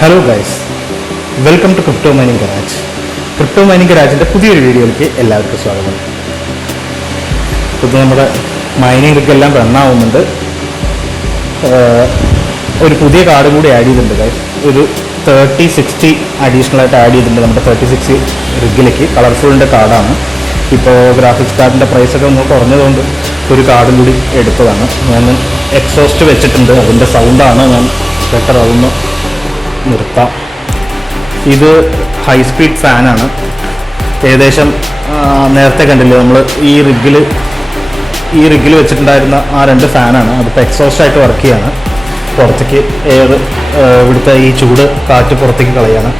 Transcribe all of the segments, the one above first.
Hello guys, welcome to Cryptomininggarage. Cryptomininggarage പുതിയൊരു വീഡിയോയിലേക്ക് എല്ലാവർക്കും സ്വാഗതം. ഇപ്പോൾ നമ്മുടെ മൈനിംഗ് എല്ലാം റൺ ആവുന്നുണ്ട്. ഒരു പുതിയ കാർഡ് കൂടി ആഡ് ചെയ്തിട്ടുണ്ട് ഗൈസ്. ഒരു 3060 അഡീഷണൽ ആയിട്ട് ആഡ് ചെയ്തിട്ടുണ്ട് നമ്മുടെ 3060 റിഗിലേക്ക്. കളർഫുള്ളിൻ്റെ കാർഡാണ്. ഇപ്പോൾ ഗ്രാഫിക്സ് കാർഡിൻ്റെ പ്രൈസൊക്കെ ഒന്ന് കുറഞ്ഞതുകൊണ്ട് ഒരു കാർഡും കൂടി എടുത്തതാണ്. ഞാൻ എക്സോസ്റ്റ് വെച്ചിട്ടുണ്ട്, അതിൻ്റെ സൗണ്ടാണ്. ഞാൻ ബെറ്റർ അതൊന്ന് നിർത്താം. ഇത് ഹൈ സ്പീഡ് ഫാനാണ്. ഏകദേശം നേരത്തെ കണ്ടില്ലേ നമ്മൾ ഈ റിഗിൽ വെച്ചിട്ടുണ്ടായിരുന്ന ആ രണ്ട് ഫാനാണ്. അതിപ്പോൾ എക്സോസ്റ്റായിട്ട് വർക്ക് ചെയ്യാണ്. പുറത്തേക്ക് എയർ, ഇവിടുത്തെ ഈ ചൂട് കാറ്റ് പുറത്തേക്ക് കളയാണ്.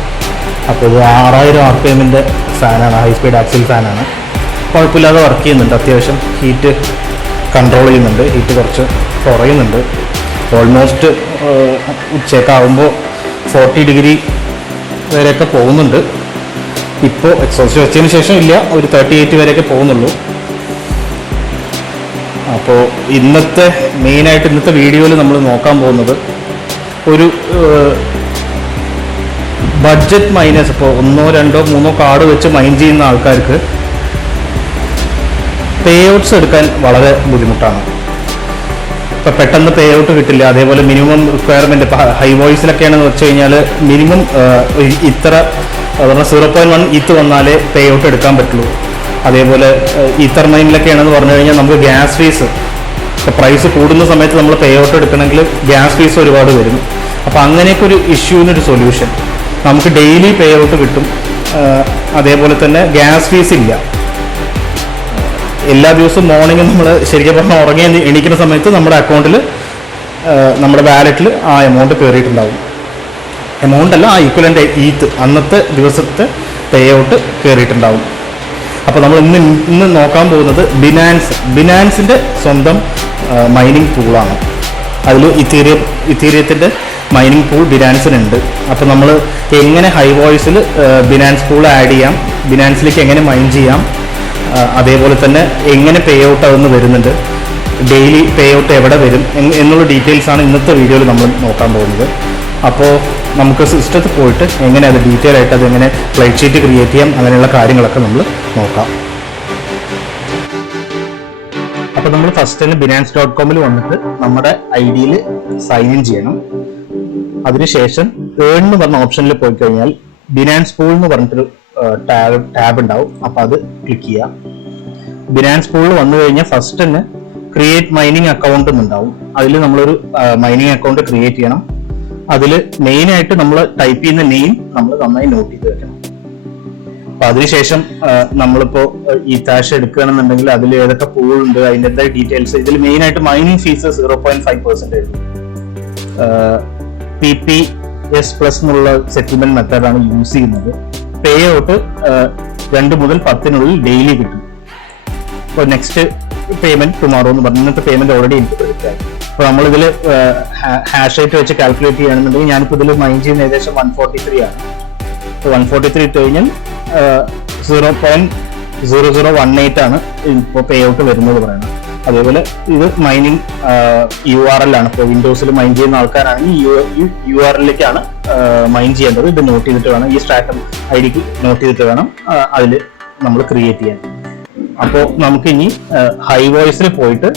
അപ്പോൾ ഇത് 6000 RPM-ൻ്റെ ഫാനാണ്, ഹൈ സ്പീഡ് ആക്സിൽ ഫാനാണ്. കുഴപ്പമില്ലാതെ വർക്ക് ചെയ്യുന്നുണ്ട്. അത്യാവശ്യം ഹീറ്റ് കൺട്രോൾ ചെയ്യുന്നുണ്ട്, ഹീറ്റ് കുറച്ച് കുറയുന്നുണ്ട്. ഓൾമോസ്റ്റ് ഉച്ചയ്ക്കാവുമ്പോൾ 40 ഡിഗ്രി വരെയൊക്കെ പോകുന്നുണ്ട്. ഇപ്പോൾ എക്സോസ്റ്റ് വെച്ചതിന് ശേഷം ഇല്ല, ഒരു 38 വരെയൊക്കെ പോകുന്നുള്ളൂ. അപ്പോൾ ഇന്നത്തെ വീഡിയോയിൽ നമ്മൾ നോക്കാൻ പോകുന്നത് ഒരു ബഡ്ജറ്റ് മൈനേഴ്സ്, ഇപ്പോൾ 1, 2, 3 കാർഡ് വെച്ച് മൈൻ ചെയ്യുന്ന ആൾക്കാർക്ക് പേ ഔട്ട്സ് എടുക്കാൻ വളരെ ബുദ്ധിമുട്ടാണ്. ഇപ്പോൾ പെട്ടെന്ന് പേ ഔട്ട് കിട്ടില്ല. അതേപോലെ മിനിമം റിക്വയർമെൻറ്റ് ഇപ്പോൾ HiveOSലൊക്കെയാണെന്ന് വെച്ച് കഴിഞ്ഞാൽ മിനിമം ഇത്ര 0.1 ETH വന്നാലേ പേ ഔട്ട് എടുക്കാൻ പറ്റുള്ളൂ. അതേപോലെ ഈത്തർ മൈനിലൊക്കെയാണെന്ന് പറഞ്ഞു കഴിഞ്ഞാൽ നമുക്ക് ഗ്യാസ് ഫീസ്, ഇപ്പോൾ പ്രൈസ് കൂടുന്ന സമയത്ത് നമ്മൾ പേ ഔട്ട് എടുക്കണമെങ്കിൽ ഗ്യാസ് ഫീസ് ഒരുപാട് വരും. അപ്പോൾ അങ്ങനെയൊക്കെ ഒരു ഇഷ്യൂവിനൊരു സൊല്യൂഷൻ, നമുക്ക് ഡെയിലി പേ ഔട്ട് കിട്ടും. അതേപോലെ തന്നെ ഗ്യാസ് ഫീസ് ഇല്ല. എല്ലാ ദിവസവും മോർണിംഗ് നമ്മൾ ശരിക്കും പറഞ്ഞാൽ ഉറങ്ങി എണീക്കുന്ന സമയത്ത് നമ്മുടെ അക്കൗണ്ടിൽ, നമ്മുടെ വാലറ്റിൽ ആ എമൗണ്ട് കയറിയിട്ടുണ്ടാവും. എമൗണ്ട് അല്ല, ആ ഈക്വലൻ്റ് ETH അന്നത്തെ ദിവസത്തെ പേ ഔട്ട് കയറിയിട്ടുണ്ടാവും. അപ്പോൾ നമ്മൾ ഇന്ന് നോക്കാൻ പോകുന്നത് ബിനാൻസിൻ്റെ സ്വന്തം മൈനിങ് പൂളാണ്. അതിൽ ഇത്തീരിയത്തിൻ്റെ മൈനിങ് പൂൾ ബിനാൻസിനുണ്ട്. അപ്പോൾ നമ്മൾ എങ്ങനെ HiveOSൽ ബിനാൻസ് പൂൾ ആഡ് ചെയ്യാം, ബിനാൻസിലേക്ക് എങ്ങനെ മൈൻ ചെയ്യാം, അതേപോലെ തന്നെ എങ്ങനെ പേ ഔട്ട് അതൊന്ന് വരുന്നുണ്ട്, ഡെയിലി പേ ഔട്ട് എവിടെ വരും എന്നുള്ള ഡീറ്റെയിൽസാണ് ഇന്നത്തെ വീഡിയോയിൽ നമ്മൾ നോക്കാൻ പോകുന്നത്. അപ്പോൾ നമുക്ക് സിസ്റ്റത്തിൽ പോയിട്ട് എങ്ങനെ അത് ഡീറ്റെയിൽ ആയിട്ട് അത് എങ്ങനെ ഫ്ലൈറ്റ് ഷീറ്റ് ക്രിയേറ്റ് ചെയ്യാം, അങ്ങനെയുള്ള കാര്യങ്ങളൊക്കെ നമ്മൾ നോക്കാം. അപ്പോൾ നമ്മൾ ഫസ്റ്റ് തന്നെ binance.com വന്നിട്ട് നമ്മുടെ ID-യിൽ സൈൻ ഇൻ ചെയ്യണം. അതിനുശേഷം ഏൺ എന്ന് പറഞ്ഞ ഓപ്ഷനിൽ പോയി കഴിഞ്ഞാൽ ബിനാൻസ് പൂൾ എന്ന് പറഞ്ഞിട്ടൊരു ടാബ് ഉണ്ടാവും. അപ്പോൾ അത് ക്ലിക്ക് ചെയ്യാം. ബിനാൻസ് പൂളിൽ വന്നു കഴിഞ്ഞാൽ ഫസ്റ്റ് തന്നെ ക്രിയേറ്റ് മൈനിങ് അക്കൗണ്ട് എന്നുണ്ടാവും. അതിൽ നമ്മളൊരു മൈനിങ് അക്കൗണ്ട് ക്രിയേറ്റ് ചെയ്യണം. അതിൽ മെയിനായിട്ട് നമ്മൾ ടൈപ്പ് ചെയ്യുന്ന നെയിം നമ്മൾ നന്നായി നോട്ട് ചെയ്ത് വെക്കണം. അപ്പൊ അതിനുശേഷം നമ്മളിപ്പോൾ ETH എടുക്കുകയാണെന്നുണ്ടെങ്കിൽ അതിൽ ഏതൊക്കെ പൂൾ ഉണ്ട്, അതിൻ്റെ ഡീറ്റെയിൽസ്. ഇതിൽ മെയിനായിട്ട് മൈനിങ് ഫീസ് 0.5% PPS+ എന്നുള്ള സെറ്റിൽമെന്റ് മെത്തേഡാണ് യൂസ് ചെയ്യുന്നത്. പേ ഔട്ട് 2 മുതൽ 10 ഡെയിലി കിട്ടും. ഇപ്പോൾ നെക്സ്റ്റ് പേയ്മെന്റ് ടുമോറോ എന്ന് പറഞ്ഞു. ഇന്നത്തെ പേയ്മെന്റ് ഓൾറെഡി എനിക്ക് ക്രെഡിറ്റ് ആയി. അപ്പോൾ നമ്മളിതിൽ ഹാഷ് ആയിട്ട് വെച്ച് കാൽക്കുലേറ്റ് ചെയ്യുകയാണെന്നുണ്ടെങ്കിൽ ഞാനിപ്പോൾ ഇതിൽ മൈൻ ചെയ്യുന്ന ഏകദേശം 143 ആണ്. അപ്പോൾ 143 ഇട്ട് കഴിഞ്ഞാൽ 0.0018 ആണ് ഇപ്പോൾ പേ ഔട്ട് വരുന്നത് പറയുന്നത്. അതേപോലെ ഇത് മൈനിങ് URL ആണ്. ഇപ്പോൾ വിൻഡോസിൽ മൈൻ ചെയ്യുന്ന ആൾക്കാരാണെങ്കിൽ ഈ URL-ലേക്കാണ് മൈൻ ചെയ്യേണ്ടത്. ഇത് നോട്ട് ചെയ്തിട്ട് വേണം, ഈ സ്ട്രാറ്റം ID-ക്ക് നോട്ട് ചെയ്തിട്ട് വേണം അതിൽ നമ്മൾ ക്രിയേറ്റ് ചെയ്യാൻ. അപ്പോൾ നമുക്ക് ഇനി HiveOSൽ പോയിട്ട്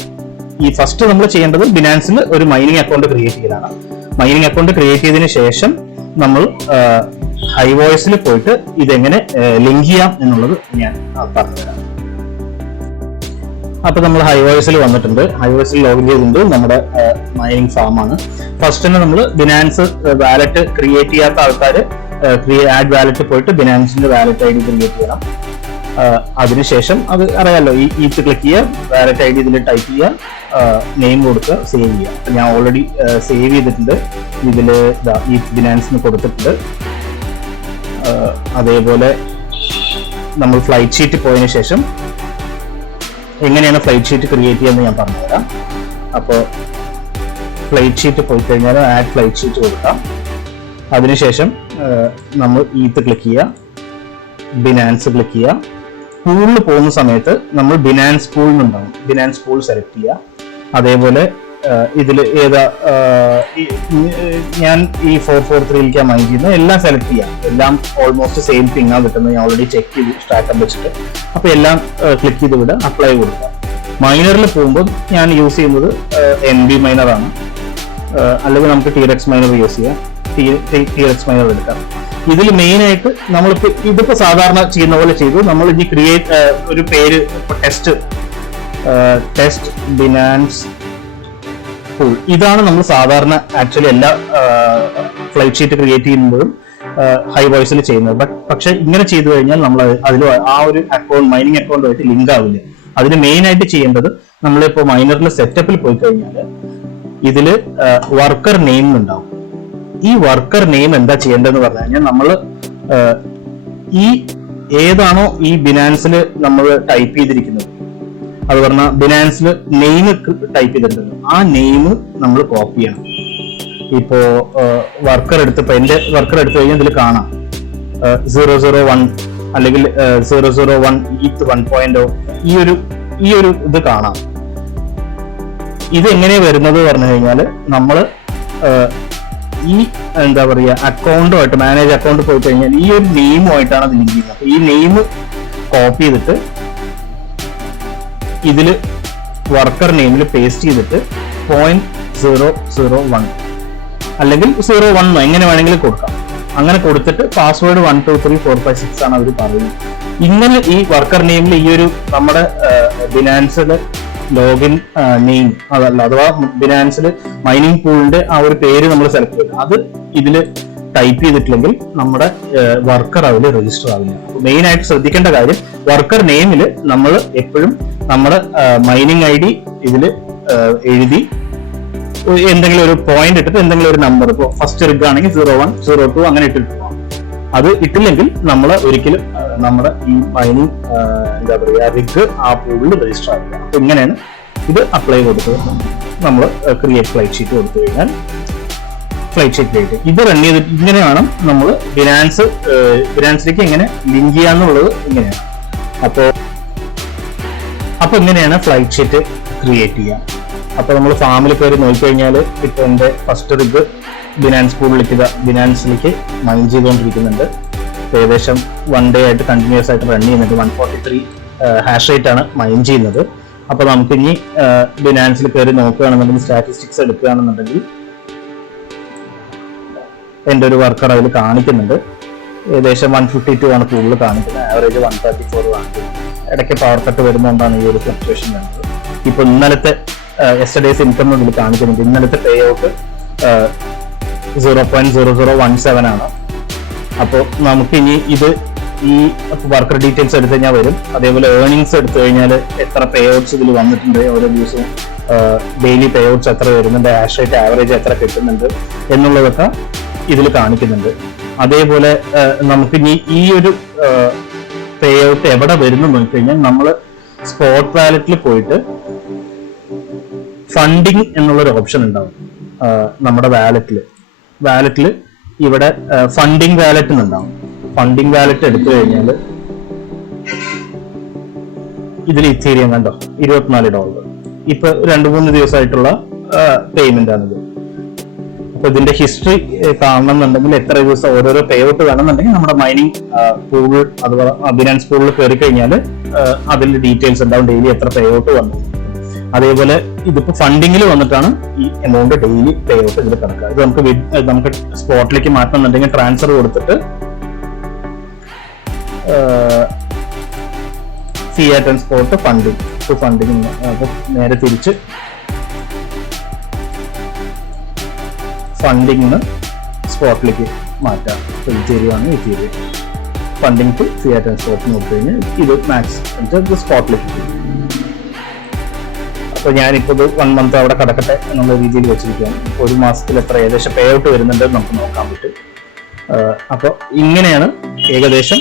ഈ ഫസ്റ്റ് നമ്മൾ ചെയ്യേണ്ടത് ബിനാൻസിൽ ഒരു മൈനിങ് അക്കൗണ്ട് ക്രിയേറ്റ് ചെയ്യലാണ്. മൈനിങ് അക്കൗണ്ട് ക്രിയേറ്റ് ചെയ്തതിന് ശേഷം നമ്മൾ HiveOSൽ പോയിട്ട് ഇതെങ്ങനെ ലിങ്ക് ചെയ്യാം എന്നുള്ളത് ഞാൻ പറഞ്ഞുതരാം. അപ്പോൾ നമ്മൾ HiveOSൽ വന്നിട്ടുണ്ട്. HiveOSൽ ലോഗിൻ ചെയ്തിട്ടുണ്ട്. നമ്മുടെ മൈനിങ് ഫാമാണ്. ഫസ്റ്റ് തന്നെ നമ്മൾ ബിനാൻസ് വാലറ്റ് ക്രിയേറ്റ് ചെയ്യാത്ത ആൾക്കാർ ആഡ് വാലറ്റ് പോയിട്ട് ബിനാൻസിന്റെ വാലറ്റ് ID ക്രിയേറ്റ് ചെയ്യണം. അതിനുശേഷം അത് അറിയാമല്ലോ, ഈ ETH ക്ലിക്ക് ചെയ്യുക, വാലറ്റ് ID ഇതിൽ ടൈപ്പ് ചെയ്യുക, നെയിം കൊടുക്കുക, സേവ് ചെയ്യുക. ഞാൻ ഓൾറെഡി സേവ് ചെയ്തിട്ടുണ്ട്. ഇതിൽ ബിനാൻസിന് കൊടുത്തിട്ടുണ്ട്. അതേപോലെ നമ്മൾ ഫ്ലൈറ്റ് ഷീറ്റ് പോയതിനു ശേഷം എങ്ങനെയാണ് ഫ്ലൈറ്റ് ഷീറ്റ് ക്രിയേറ്റ് ചെയ്യുന്നത് ഞാൻ പറഞ്ഞുതരാം. അപ്പോൾ ഫ്ലൈറ്റ് ഷീറ്റ് പോയി കഴിഞ്ഞാൽ ആഡ് ഫ്ലൈറ്റ് ഷീറ്റ് കൊടുക്കാം. അതിനുശേഷം നമ്മൾ ETH ക്ലിക്ക് ചെയ്യുക, ബിനാൻസ് ക്ലിക്ക് ചെയ്യുക. പൂളിൽ പോകുന്ന സമയത്ത് നമ്മൾ ബിനാൻസ് പൂൾ എന്നുണ്ടാവും. ബിനാൻസ് പൂൾ സെലക്ട് ചെയ്യുക. അതേപോലെ ഇതിൽ ഏതാ ഞാൻ ഈ 443ലേക്കാണ് മൈൻ ചെയ്യുന്നത്, എല്ലാം സെലക്ട് ചെയ്യാം. എല്ലാം ഓൾമോസ്റ്റ് സെയിം തിങ്ങാണ് കിട്ടുന്നത്. ഞാൻ ഓൾറെഡി ചെക്ക് ചെയ്തു സ്റ്റാറ്റം വെച്ചിട്ട്. അപ്പോൾ എല്ലാം ക്ലിക്ക് ചെയ്ത് വിടുക, അപ്ലൈ കൊടുക്കുക. മൈനറിൽ പോകുമ്പോൾ ഞാൻ യൂസ് ചെയ്യുന്നത് NB മൈനറാണ്, അല്ലെങ്കിൽ നമുക്ക് TRX മൈനർ യൂസ് ചെയ്യാം. TRX മൈനർ എടുക്കാം. ഇതിൽ മെയിനായിട്ട് നമ്മളിപ്പോൾ ഇതിപ്പോൾ സാധാരണ ചെയ്യുന്ന പോലെ ചെയ്തു. നമ്മൾ ഇനി ക്രിയേറ്റ് ഒരു പേര്, ഇപ്പോൾ ടെസ്റ്റ് ബിനാൻസ് പൂൾ, ഇതാണ് നമ്മൾ സാധാരണ ആക്ച്വലി എല്ലാ ഫ്ലൈറ്റ് ഷീറ്റ് ക്രിയേറ്റ് ചെയ്യുമ്പോഴും HiveOSൽ ചെയ്യുന്നത്. പക്ഷെ ഇങ്ങനെ ചെയ്തു കഴിഞ്ഞാൽ നമ്മൾ അതിൽ ആ ഒരു അക്കൗണ്ട്, മൈനിങ് അക്കൗണ്ടുമായിട്ട് ലിങ്ക് ആവില്ല. അതിന് മെയിൻ ആയിട്ട് ചെയ്യേണ്ടത്, നമ്മളിപ്പോൾ മൈനറിന്റെ സെറ്റപ്പിൽ പോയി കഴിഞ്ഞാൽ ഇതിൽ വർക്കർ നെയിം ഉണ്ടാവും. ഈ വർക്കർ നെയിം എന്താ ചെയ്യേണ്ടതെന്ന് പറഞ്ഞു കഴിഞ്ഞാൽ, നമ്മൾ ഈ ഏതാണോ ഈ ബിനാൻസിൽ നമ്മൾ ടൈപ്പ് ചെയ്തിരിക്കുന്നത്, അത് പറഞ്ഞാൽ ബിനാൻസിൽ നെയിം ടൈപ്പ് ചെയ്തിട്ടുണ്ട്, ആ നെയിം നമ്മൾ കോപ്പി ചെയ്യണം. ഇപ്പോ വർക്കർ എടുത്തപ്പോ എന്റെ വർക്കർ എടുത്തു കഴിഞ്ഞാൽ ഇതിൽ കാണാം 001 അല്ലെങ്കിൽ 001 ETH 1.0 ഈ ഒരു ഇത് കാണാം. ഇത് എങ്ങനെയാ വരുന്നത് പറഞ്ഞു കഴിഞ്ഞാൽ, നമ്മൾ ഈ എന്താ പറയുക അക്കൗണ്ടുമായിട്ട്, മാനേജ് അക്കൗണ്ട് പോയി കഴിഞ്ഞാൽ ഈ ഒരു നെയിമുമായിട്ടാണ് അത് ലിങ്ക് ചെയ്യുന്നത്. അപ്പൊ ഈ നെയിം കോപ്പി ചെയ്തിട്ട് ഇതില് വർക്കർ നെയിമിൽ പേസ്റ്റ് ചെയ്തിട്ട് 0.001 അല്ലെങ്കിൽ 01 എങ്ങനെ വേണമെങ്കിലും കൊടുക്കാം. അങ്ങനെ കൊടുത്തിട്ട് പാസ്വേഡ് 123456 ആണ് അവർ പറയുന്നത്. ഇങ്ങനെ ഈ വർക്കർ നെയിമിൽ ഈ ഒരു നമ്മുടെ ബിനാൻസിലെ ലോഗിൻ നെയിം അതല്ല, അഥവാ ബിനാൻസിൽ മൈനിങ് പൂളിന്റെ ആ ഒരു പേര് നമ്മൾ സെലക്ട് ചെയ്ത് അത് ഇതിൽ ടൈപ്പ് ചെയ്തിട്ടില്ലെങ്കിൽ നമ്മുടെ വർക്കർ അതിൽ രജിസ്റ്റർ ആവില്ല. മെയിൻ ആയിട്ട് ശ്രദ്ധിക്കേണ്ട കാര്യം, വർക്കർ നെയിമിൽ നമ്മൾ എപ്പോഴും നമ്മുടെ മൈനിങ് ID ഇതിൽ എഴുതി എന്തെങ്കിലും ഒരു പോയിന്റ് ഇട്ടിട്ട് എന്തെങ്കിലും ഒരു നമ്പർ, ഇപ്പോൾ ഫസ്റ്റ് റിഗ് ആണെങ്കിൽ 01 02 അങ്ങനെ ഇട്ടിട്ട് പോകാം. അത് ഇട്ടില്ലെങ്കിൽ നമ്മൾ ഒരിക്കലും നമ്മുടെ ഈ മൈനിങ് എന്താ പറയുക റിഗ് ആ പൂളിൽ രജിസ്റ്റർ ആവില്ല. അപ്പൊ ഇങ്ങനെയാണ് ഇത് അപ്ലൈ കൊടുത്തത്. നമ്മൾ ക്രിയേറ്റ് ഫ്ലൈറ്റ് ഷീറ്റ് കൊടുത്തു കഴിഞ്ഞാൽ ഫ്ലൈറ്റ് ഷീറ്റ് ക്രിയേറ്റ് ഇത് റൺ ചെയ്തിട്ട് ഇങ്ങനെ വേണം നമ്മൾ ബിനാൻസിലേക്ക് എങ്ങനെ ലിങ്ക് ചെയ്യാന്നുള്ളത് ഇങ്ങനെയാണ്. അപ്പൊ ഇങ്ങനെയാണ് ഫ്ലൈറ്റ് ഷീറ്റ് ക്രിയേറ്റ് ചെയ്യാം. അപ്പൊ നമ്മൾ ഫാമിൽ കയറി നോക്കിക്കഴിഞ്ഞാൽ ഇപ്പൊ എന്റെ ഫസ്റ്റ് റിഗ് ബിനാൻസ് ബിനാൻസിലേക്ക് മൈൻ ചെയ്തുകൊണ്ടിരിക്കുന്നുണ്ട്. ഏകദേശം 1 day ആയിട്ട് കണ്ടിന്യൂസ് ആയിട്ട് റൺ ചെയ്യുന്നുണ്ട്. 143 ഹാഷ് റേറ്റ് ആണ് മൈൻ ചെയ്യുന്നത്. അപ്പൊ നമുക്ക് ഇനി ബിനാൻസിൽ കയറി നോക്കുകയാണെന്നുണ്ടെങ്കിൽ, സ്റ്റാറ്റിസ്റ്റിക്സ് എടുക്കുകയാണെന്നുണ്ടെങ്കിൽ എൻ്റെ ഒരു വർക്കർ അതിൽ കാണിക്കുന്നുണ്ട്. ഏകദേശം 152 ആണ് കൂടുതൽ കാണിക്കുന്നത്. ആവറേജ് 134 ആണ്. ഇടയ്ക്ക് പവർ കട്ട് വരുന്നതുകൊണ്ടാണ് ഈ ഒരു ഫ്ലക്ച്വേഷൻ വരുന്നത്. ഇപ്പൊ ഇന്നലത്തെ യെസ്റ്റർഡേസ് ഇൻകം ഇതിൽ കാണിക്കുന്നുണ്ട്. ഇന്നലത്തെ പേ ഔട്ട് 0.0017 ആണ്. അപ്പോൾ നമുക്ക് ഇനി ഈ വർക്കർ ഡീറ്റെയിൽസ് എടുത്തു കഴിഞ്ഞാൽ വരും. അതേപോലെ ഏർണിങ്സ് എടുത്തു കഴിഞ്ഞാൽ എത്ര പേ ഔട്ട്സ് ഇതിൽ വന്നിട്ടുണ്ട്, ഓരോ ദിവസവും ഡെയിലി പേ ഔട്ട്സ് എത്ര വരുന്നുണ്ട്, ഹാഷ് റേറ്റ് ആവറേജ് എത്ര കിട്ടുന്നുണ്ട് എന്നുള്ളതൊക്കെ ഇതിൽ കാണിക്കുന്നുണ്ട്. അതേപോലെ നമുക്ക് ഇനി ഈ ഒരു പേ ഔട്ട് എവിടെ വരുന്നു നോക്കിക്കഴിഞ്ഞാൽ, നമ്മൾ സ്പോട്ട് വാലറ്റിൽ പോയിട്ട് ഫണ്ടിങ് എന്നുള്ളൊരു ഓപ്ഷൻ ഉണ്ടാവും നമ്മുടെ വാലറ്റിൽ ഇവിടെ ഫണ്ടിങ് വാലറ്റ് ഉണ്ടാവും. ഫണ്ടിങ് വാലറ്റ് എടുത്തു കഴിഞ്ഞാൽ ഇതിൽ ഇഥീരിയം കണ്ടോ $24. ഇപ്പൊ 2-3 ദിവസമായിട്ടുള്ള പേയ്മെന്റ് ആണിത്. അപ്പൊ ഇതിന്റെ ഹിസ്റ്ററി കാണണമെന്നുണ്ടെങ്കിൽ, എത്ര ദിവസം ഓരോരോ പേ ഔട്ട് വേണമെന്നുണ്ടെങ്കിൽ നമ്മുടെ മൈനിങ് പൂൾ അഥവാ ബിനാൻസ് പൂളിൽ കയറി കഴിഞ്ഞാൽ അതിൽ ഡീറ്റെയിൽസ് ഉണ്ടാവും. ഡെയിലി എത്ര പേ ഔട്ട് വന്നു. അതേപോലെ ഇതിപ്പോ ഫണ്ടിങ്ങിൽ വന്നിട്ടാണ് ഈ എമൗണ്ട് ഡെയിലി പേ ഔട്ട് ഇതിൽ കിടക്കുക. ഇത് നമുക്ക് സ്പോട്ടിലേക്ക് മാറ്റണമെന്നുണ്ടെങ്കിൽ ട്രാൻസ്ഫർ കൊടുത്തിട്ട് ഫിയാറ്റ് ആൻഡ് സ്പോട്ട് ഫണ്ടിങ് അപ്പൊ നേരെ തിരിച്ച് ഫണ്ടിങ്ങിന് സ്പോട്ടിലേക്ക് മാറ്റാം. ഇതേരിയാണ് ഇതേരിയ funding to fiat and spot നോക്കി കഴിഞ്ഞാൽ ഇത് മാക്സ് സ്പോട്ടിലേക്ക്. അപ്പോൾ ഞാനിപ്പോൾ ഇത് 1 month അവിടെ കിടക്കട്ടെ എന്നുള്ള രീതിയിൽ വെച്ചിരിക്കുകയാണ്. 1 മാസത്തിൽ എത്ര ഏകദേശം പേ ഔട്ട് വരുന്നുണ്ട് നമുക്ക് നോക്കാൻ പറ്റും. അപ്പോൾ ഇങ്ങനെയാണ് ഏകദേശം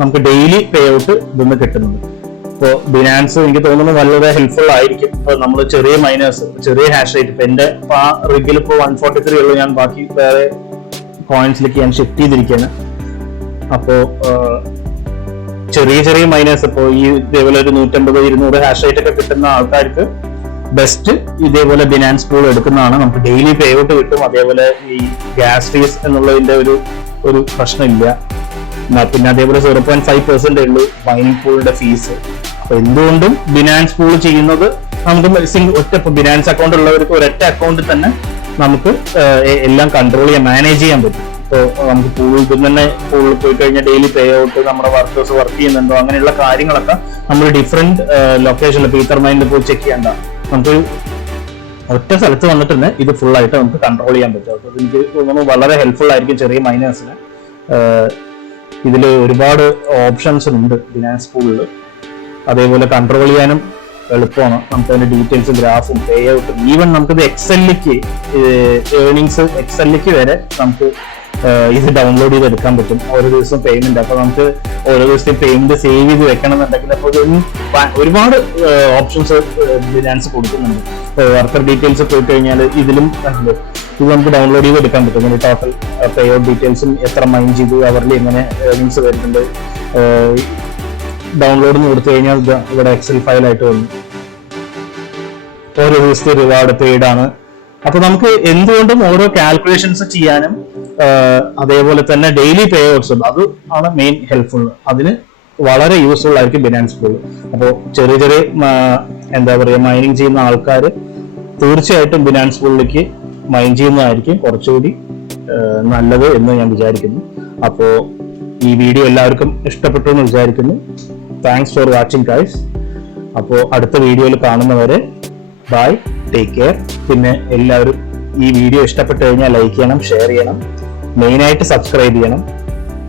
നമുക്ക് ഡെയിലി പേ ഔട്ട് ഇതൊന്ന് കിട്ടുന്നത്. ഇപ്പോൾ ബിനാൻസ് എനിക്ക് തോന്നുന്നു വളരെ ഹെൽപ്ഫുൾ ആയിരിക്കും. ഇപ്പോൾ നമ്മൾ ചെറിയ മൈനേഴ്സ്, ചെറിയ ഹാഷ് റേറ്റ്, ഇപ്പം എൻ്റെ ആ റിഗിൽ ഇപ്പോൾ 143 ഉള്ളൂ. ഞാൻ ബാക്കി വേറെ കോയിൻസിലേക്ക് ഞാൻ ഷിഫ്റ്റ് ചെയ്തിരിക്കുകയാണ്. അപ്പോൾ ചെറിയ മൈനേഴ്സ് ഇപ്പോൾ ഈ ഇതേപോലെ ഒരു 150-200 ഹാഷ് റേറ്റ് ഒക്കെ കിട്ടുന്ന ആൾക്കാർക്ക് ബെസ്റ്റ് ഇതേപോലെ ബിനാൻസ് പൂൾ എടുക്കുന്നതാണ്. നമുക്ക് ഡെയിലി പേ ഔട്ട് കിട്ടും. അതേപോലെ ഈ ഗ്യാസ് ഫീസ് എന്നുള്ളതിന്റെ ഒരു പ്രശ്നമില്ല. പിന്നെ അതേപോലെ 0.5% ഉള്ളൂ മൈനിങ് പൂളിന്റെ ഫീസ്. അപ്പൊ എന്തുകൊണ്ടും ബിനാൻസ് പൂൾ ചെയ്യുന്നത് നമുക്ക് ഒറ്റ ബിനാൻസ് അക്കൗണ്ട് ഉള്ളവർക്ക് ഒരൊറ്റ അക്കൗണ്ടിൽ തന്നെ നമുക്ക് എല്ലാം കൺട്രോൾ ചെയ്യാൻ മാനേജ് ചെയ്യാൻ പറ്റും. ഇപ്പോൾ നമുക്ക് പൂളിൽ തന്നെ പൂളിൽ പോയി കഴിഞ്ഞാൽ ഡെയിലി പേ ഔട്ട്, നമ്മുടെ വർക്കേഴ്സ് വർക്ക് ചെയ്യുന്നുണ്ടോ, അങ്ങനെയുള്ള കാര്യങ്ങളൊക്കെ നമ്മൾ ഡിഫറെന്റ് ലൊക്കേഷനിൽ പീറ്റർ മൈനിൽ പോയി ചെക്ക് ചെയ്യേണ്ട. നമുക്ക് ഒറ്റ സ്ഥലത്ത് വന്നിട്ട് തന്നെ ഇത് ഫുൾ ആയിട്ട് നമുക്ക് കൺട്രോൾ ചെയ്യാൻ പറ്റും. അപ്പോൾ എനിക്ക് തോന്നുന്നു വളരെ ഹെൽപ്ഫുൾ ആയിരിക്കും ചെറിയ മൈനേഴ്സിന്. ഇതിൽ ഒരുപാട് ഓപ്ഷൻസ് ഉണ്ട് ബിനാൻസ് പൂളിൽ. അതേപോലെ കൺട്രോൾ ചെയ്യാനും എളുപ്പമാണ്. നമുക്ക് അതിന്റെ ഡീറ്റെയിൽസ്, ഗ്രാഫും പേ ഔട്ടും, ഈവൻ നമുക്കിത് എക്സലിലേക്ക് ഏർണിങ്സ് എക്സലിലേക്ക് വരെ നമുക്ക് ഇത് ഡൗൺലോഡ് ചെയ്ത് എടുക്കാൻ പറ്റും. ഓരോ ദിവസവും പേയ്മെന്റ്. അപ്പൊ നമുക്ക് ഓരോ ദിവസത്തെയും പേയ്മെന്റ് സേവ് ചെയ്ത് വെക്കണം എന്നുണ്ടെങ്കിൽ അപ്പോൾ ഒരുപാട് ഓപ്ഷൻസ് ബിനാൻസ് കൊടുക്കുന്നുണ്ട്. വർക്കർ ഡീറ്റെയിൽസ് പോയി കഴിഞ്ഞാൽ ഇതിലും ഇത് നമുക്ക് ഡൗൺലോഡ് ചെയ്ത് എടുക്കാൻ പറ്റും. അങ്ങനെ ടോട്ടൽ പേ ഔട്ട് ഡീറ്റെയിൽസും എത്ര മൈൻ ചെയ്തു, അവരിൽ എങ്ങനെ ഏർണിങ്സ് വരുന്നുണ്ട്, ഡൗൺലോഡ് കൊടുത്തു കഴിഞ്ഞാൽ ഇവിടെ എക്സൽ ഫയലായിട്ട് വന്നു. ഓരോ ദിവസത്തെ റിവാർഡ് പെയ്ഡ് ആണ്. അപ്പൊ നമുക്ക് എന്തുകൊണ്ടും ഓരോ കാൽക്കുലേഷൻസ് ചെയ്യാനും അതേപോലെ തന്നെ ഡെയിലി പേ ഔട്ട്സ് അത് ആണ് മെയിൻ ഹെൽപ്ഫുൾ. അതിന് വളരെ യൂസ്ഫുൾ ആയിരിക്കും ബിനാൻസ് പൂൾ. അപ്പോൾ ചെറിയ ചെറിയ എന്താ പറയുക മൈനിങ് ചെയ്യുന്ന ആൾക്കാർ തീർച്ചയായിട്ടും ബിനാൻസ് പൂളിലേക്ക് മൈൻ ചെയ്യുന്നതായിരിക്കും കുറച്ചുകൂടി നല്ലത് എന്ന് ഞാൻ വിചാരിക്കുന്നു. അപ്പോൾ ഈ വീഡിയോ എല്ലാവർക്കും ഇഷ്ടപ്പെട്ടു എന്ന് വിചാരിക്കുന്നു. Thanks for watching guys. അപ്പോൾ അടുത്ത വീഡിയോയിൽ കാണുന്നവരെ ബൈ, ടേക്ക് കെയർ. പിന്നെ എല്ലാവരും ഈ വീഡിയോ ഇഷ്ടപ്പെട്ടു കഴിഞ്ഞാൽ ലൈക്ക് ചെയ്യണം, ഷെയർ ചെയ്യണം, മെയിനായിട്ട് സബ്സ്ക്രൈബ് ചെയ്യണം.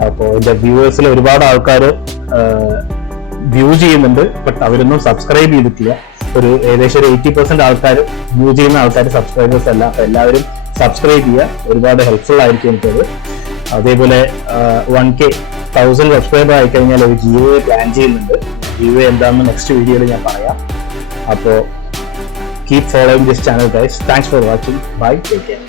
അപ്പോൾ എൻ്റെ വ്യൂവേഴ്സിൽ ഒരുപാട് ആൾക്കാർ വ്യൂ ചെയ്യുന്നുണ്ട്, ബട്ട് അവരൊന്നും സബ്സ്ക്രൈബ് ചെയ്തിട്ടില്ല. ഏകദേശം ഒരു 80% ആൾക്കാർ വ്യൂ ചെയ്യുന്ന ആൾക്കാർ സബ്സ്ക്രൈബേഴ്സ് അല്ല. അപ്പോൾ എല്ലാവരും സബ്സ്ക്രൈബ് ചെയ്യുക, ഒരുപാട് ഹെൽപ്ഫുൾ ആയിരിക്കും എനിക്കത്. അതേപോലെ 1,000 സബ്സ്ക്രൈബർ ആയി കഴിഞ്ഞാൽ ഒരു GA പ്ലാൻ ചെയ്യുന്നുണ്ട്. GA എന്താണെന്ന് നെക്സ്റ്റ് വീഡിയോയിൽ ഞാൻ പറയാം. അപ്പോൾ keep following this channel guys. Thanks for watching. Bye, take care.